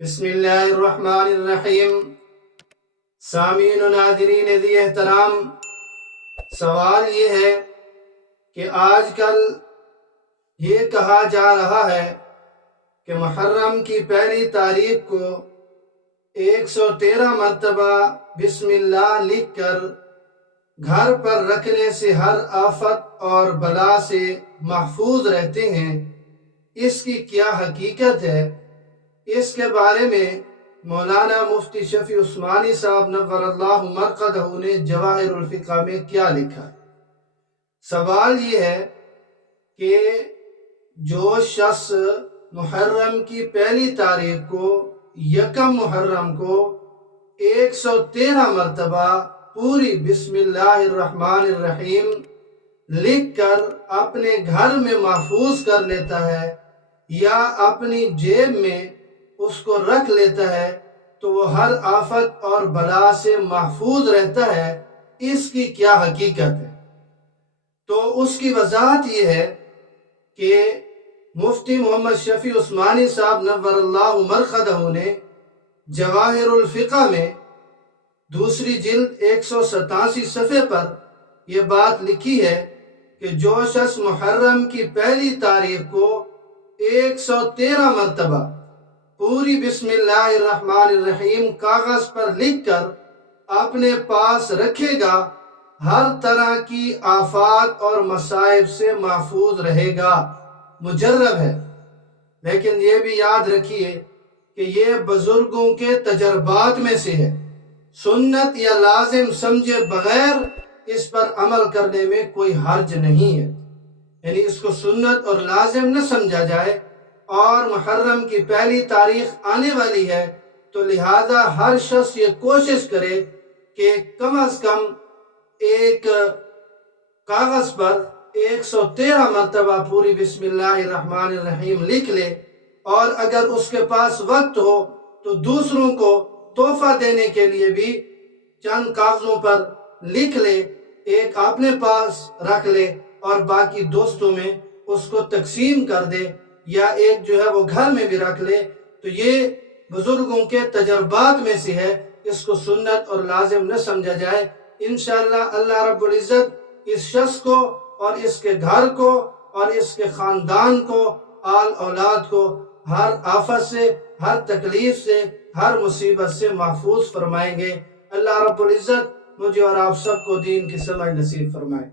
بسم اللہ الرحمن الرحیم۔ سامعین و ناظرین ذی احترام، سوال یہ ہے کہ آج کل یہ کہا جا رہا ہے کہ محرم کی پہلی تاریخ کو 113 مرتبہ بسم اللہ لکھ کر گھر پر رکھنے سے ہر آفت اور بلا سے محفوظ رہتے ہیں۔ اس کی کیا حقیقت ہے؟ اس کے بارے میں مولانا مفتی شفیع عثمانی صاحب نور اللہ مرقدہ نے جواہر الفقہ میں کیا لکھا ہے۔ سوال یہ ہے کہ جو شخص محرم کی پہلی تاریخ کو یکم محرم کو 113 مرتبہ پوری بسم اللہ الرحمن الرحیم لکھ کر اپنے گھر میں محفوظ کر لیتا ہے یا اپنی جیب میں اس کو رکھ لیتا ہے تو وہ ہر آفت اور بلا سے محفوظ رہتا ہے۔ اس کی کیا حقیقت ہے؟ تو اس کی وضاحت یہ ہے کہ مفتی محمد شفیع عثمانی صاحب نور اللہ مرقدہ نے جواہر الفقہ میں دوسری جلد 187 صفحے پر یہ بات لکھی ہے کہ جو شخص محرم کی پہلی تاریخ کو 113 مرتبہ پوری بسم اللہ الرحمن الرحیم کاغذ پر لکھ کر اپنے پاس رکھے گا، ہر طرح کی آفات اور مصائب سے محفوظ رہے گا۔ مجرب ہے، لیکن یہ بھی یاد رکھیے کہ یہ بزرگوں کے تجربات میں سے ہے۔ سنت یا لازم سمجھے بغیر اس پر عمل کرنے میں کوئی حرج نہیں ہے، یعنی اس کو سنت اور لازم نہ سمجھا جائے۔ اور محرم کی پہلی تاریخ آنے والی ہے تو لہذا ہر شخص یہ کوشش کرے کہ کم از کم ایک کاغذ پر 113 مرتبہ پوری بسم اللہ الرحمن الرحیم لکھ لے، اور اگر اس کے پاس وقت ہو تو دوسروں کو تحفہ دینے کے لیے بھی چند کاغذوں پر لکھ لے، ایک اپنے پاس رکھ لے اور باقی دوستوں میں اس کو تقسیم کر دے، یا ایک جو ہے وہ گھر میں بھی رکھ لے۔ تو یہ بزرگوں کے تجربات میں سے ہے، اس کو سنت اور لازم نہ سمجھا جائے۔ انشاءاللہ اللہ رب العزت اس شخص کو اور اس کے گھر کو اور اس کے خاندان کو، آل اولاد کو ہر آفت سے، ہر تکلیف سے، ہر مصیبت سے محفوظ فرمائیں گے۔ اللہ رب العزت مجھے اور آپ سب کو دین کی سمجھ نصیب فرمائے۔